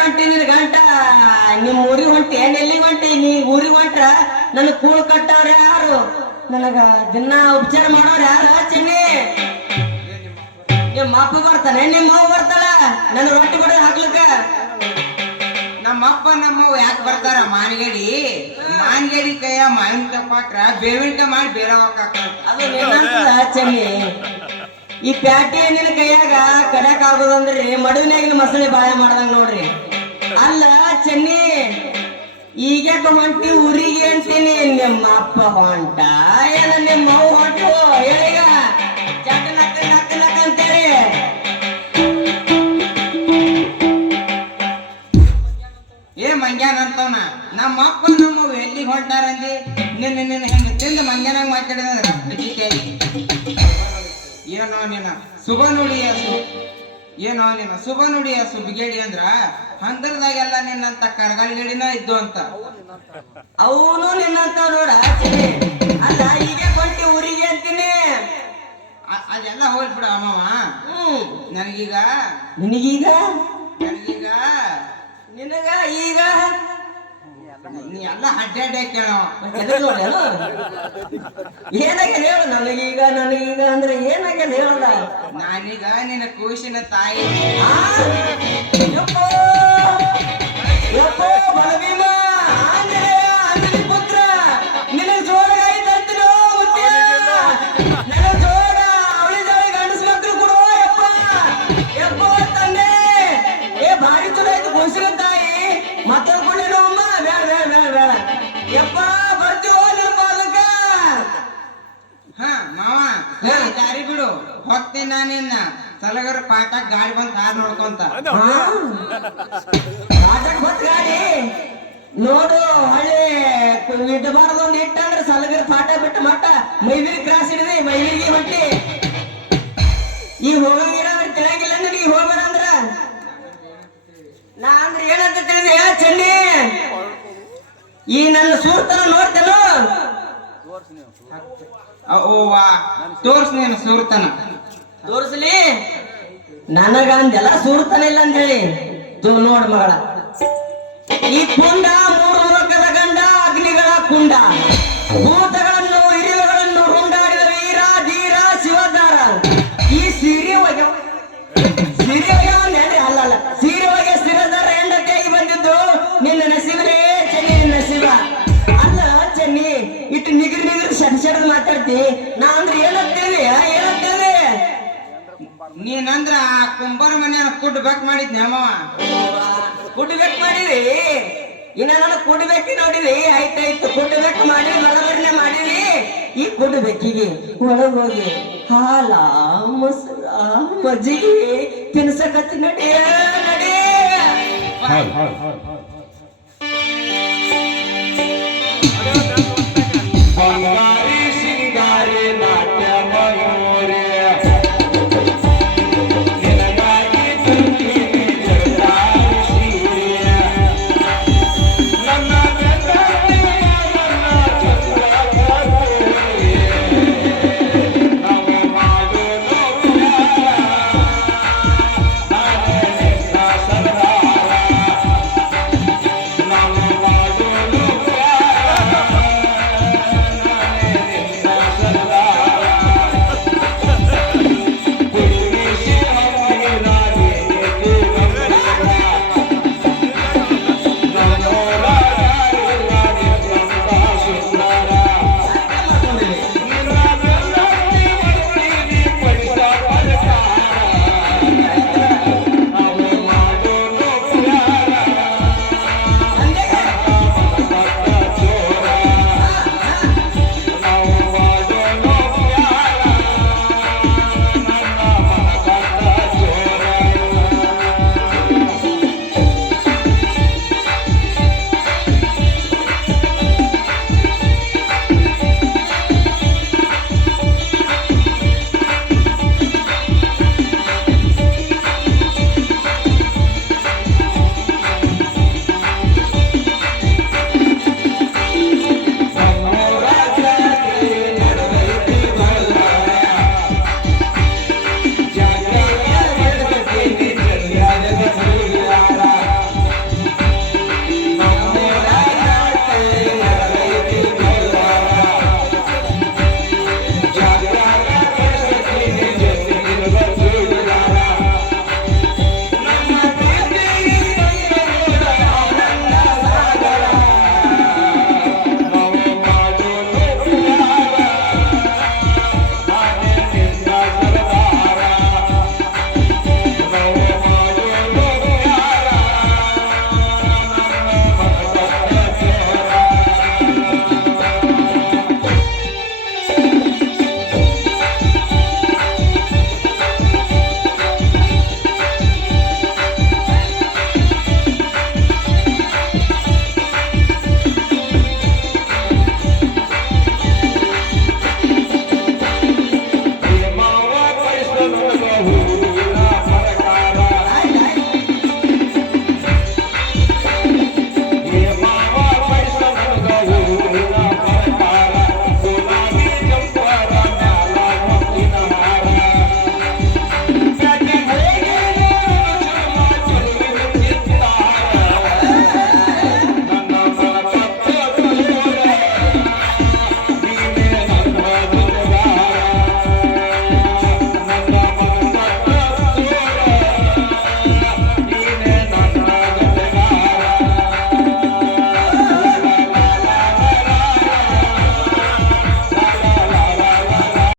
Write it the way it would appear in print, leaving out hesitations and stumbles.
ಹೊಂಟಿ ನಿನ್ ಗಂಟ ನಿಮ್ ಊರಿಗೆ ಹೊಂಟಿ ಎಲ್ಲಿಗೆ ಹೊಂಟಿ ನೀ ಊರಿಗೆ ಹೊಂಟ್ರ ನನ್ ಕೂಳು ಕಟ್ಟವ್ರ ಯಾರು ನನಗ ದಿನ ಉಪಚಾರ ಮಾಡೋರು ಯಾರು ಚೆನ್ನಿ ನಿಮ್ಮ ಅಪ್ಪ ಬರ್ತಾನೆ ನಿಮ್ಮ ಅವ್ವ ಬರ್ತಾಳ ನನ್ನ ರೊಟ್ಟಿ ಬಡ ಹಾಕ್ಲಿಕ್ಕ ನಮ್ಮಪ್ಪ ನಮ್ಮವ್ವ ಯಾಕೆ ಬರ್ತಾರ ಮಾನ್ಗೇಡಿ ಕೈಯ ಮಾವಿನ ಕೊಟ್ರ ಬೇವಿನ ಮಾಡಿ ಬೇರೆ ಅದು ಚೆನ್ನಿ ಈ ಪ್ಯಾಟಿ ನಿನ್ನ ಕೈಯಾಗ ಕಡ್ಯಾಕ ಆಗೋದಂದ್ರಿ ಮಡುವಿನಾಗಿನ ಮಸಳೆ ಬಾಯ ಮಾಡ್ದಂಗ ನೋಡ್ರಿ ಅಲ್ಲ ಚೆನ್ನಿ ಈಗ ಹೊಂಟಿ ಊರಿಗೆ ಅಂತೀನಿ ನಿಮ್ಮ ಅಪ್ಪ ಹೊಂಟ ಏನ ನಿಮ್ಮ ಅವ್ವ ಹೊಂಟು ಹೇಳೀಗ ಚಟ ನಕ್ಕ ನಕ್ಕ ನಕ್ಕ ಅಂತೇಳಿ ಮಂಗ್ಯಾನ ಅಂತವನ ನಮ್ಮಪ್ಪ ನಮ್ಮವ್ವ ಎಲ್ಲಿಗೆ ಹೊಂಟಾರಂದಿ ನಿನ್ನ ಹಿಂಗ ತಿಂದು ಮಂಗ್ಯಾನಾಗ ಮಾತಾಡಿದ್ರ ಏನೋ ನಿನ್ನ ಶುಭ ನುಡಿಯ ಸುಬ್ಗೇಡಿ ಅಂದ್ರ ಹಂದರದಾಗೆಲ್ಲ ನಿನ್ನಂತ ಕರಗಾಲಿಗೇಡಿನ ಇದ್ದು ಅಂತ ಅವನು ನಿನ್ನಂತ ನೋಡ ಅಲ್ಲ ಈಗ ಹೊಂಟಿ ಊರಿಗೆ ಅಂತೀನಿ ಅದೆಲ್ಲ ಹೋಗ್ಬಿಡ ಅಮ್ಮವ ನನಗೀಗ ನಿನಗೀಗ ನಿನಗ ಈಗ ನೀ ಎಲ್ಲ ಅಡ್ಡಾಡ್ಡೆ ಕೇಳವ ಏನಾಗ್ಯದ ಹೇಳು ನನಗೀಗ ಅಂದ್ರೆ ಏನಾಗ್ಯದ ಹೇಳಲ್ಲ ನಾನೀಗ ನಿನ್ನ ಕೂಸಿನ ತಾಯಿ ಯಪ್ಪೋ ಬಲಭೀಮ ಆಂಜನೇಯ ಪುತ್ರ ನಿನ್ನ ಜೋರಾಯ್ತಂತಿರೋ ನನ್ನ ಜೋರ ಅವಳಿ ಜೋಳಿ ಗಂಡಸ ಮಕ್ಕಳು ಕೊಡು ಯಪ್ಪೋ ತಂದೆ ಏ ಭಾರಿ ಚಲೋ ಆಯ್ತು ಕೂಸಿನ ತಾಯಿ ಮತ್ತೊಂದ್ಕೊಂಡೇನು ಅಮ್ಮ ಬೇಡ ಯಪ್ಪ ಬರ್ತೀವೋ ನಿನ್ನ ಪಾದಕ್ಕ ಮಾವ ದಾರಿ ಬಿಡು ಹೋಗ್ತೀನಿ ನಾನಿನ್ನ ಸಲಗರ ಪಾಠ ಗಾಡಿ ಬಂದ್ ಕಾರ್ ನೋಡ್ಕೊಂತ ಪಾಠಕ್ ಬಂದ್ ಗಾಡಿ ನೋಡು ಹಳ್ಳಿ ಇಡಬಾರ್ದು ಒಂದು ಇಟ್ಟಂದ್ರೆ ಸಲಗರ ಪಾಠ ಬಿಟ್ಟು ಮಟ್ಟ ಮೈವಿರಿ ಕ್ರಾಸ್ ಹಿಡಿದಿ ಮೈವಿರಿಗೆ ಹೊಂಟಿ ಈಗ ಹೋಗಂಗಿಲ್ಲ ಅಂದ್ರೆ ತಿಳಿಯಂಗಿಲ್ಲ ನನಗೆ ಹೋಗ್ಬೇಡ ಅಂದ್ರ ನಾ ಅಂದ್ರೆ ಏನಂತ ತಿಳಿದಿ ಚೆನ್ನಿ ಈ ನನ್ನ ಸೂರ್ತನ ನೋಡ್ತೇನು ಓವಾ ತೋರ್ಸ್ ನೀನು ಸೂರ್ತನ ತೋರಿಸ್ಲಿ ನನಗ ಅಂದೆಲ್ಲ ಸೂರ್ತನ ಇಲ್ಲ ಅಂತ ಹೇಳಿ ನೋಡ್ ಮಗಳ ಈ ಕುಂಡ ಮೂರು ಲೋಕದ ಗಂಡ ಅಗ್ನಿಗಳ ಕುಂಡ ಭೂತಗಳನ್ನು ಹಿರಿಯಗಳನ್ನು ರುಂಡಾಡಿದ ವೀರ ಧೀರ ಶಿವದಾರ ಈ ಸೀರೆ ಒಗೆ ಅಲ್ಲ ಸೀರೆ ಒಗೆ ಸ್ಥಿರದಾರ ಹೆಂಡತಿಯಾಗಿ ಬಂದಿದ್ದು ನಿನ್ನ ನಸೀಬನೇ ಚೆನ್ನಿ ನಿನ್ನ ನಸೀಬ ಅಲ್ಲ ಚೆನ್ನಿ ಇಟ್ಟು ನಿಗಿರಿ ಶೆಡ್ ಮಾತಾಡ್ತಿ ನಾ ಅಂದ್ರೆ ಏನಂತೇಳಿ ನೀನಂದ್ರ ಆ ಕುಂಬಾರ ಮನೆಯ ಕುಡ್ ಬೇಕ್ ಮಾಡಿದ್ನಿ ಅಮ್ಮವ ಕುಡ್ಬೇಕು ಮಾಡಿರಿ ಇನ್ನ ನಾನು ಕುಡ್ಬೇಕು ನೋಡಿರಿ ಆಯ್ತಾಯ್ತು ಕುಡ್ಬೇಕು ಮಾಡಿ ಬರಬರ್ನೆ ಮಾಡಿರಿ ಈ ಕುಡ್ಬೇಕಿಗೆ ಒಳಗೋಗಿ ಹಾಲ ಮೊಸರ ಮಜ್ಜಿಗೆ ತಿನ್ಸಕತ್ತಿ ನಡಿ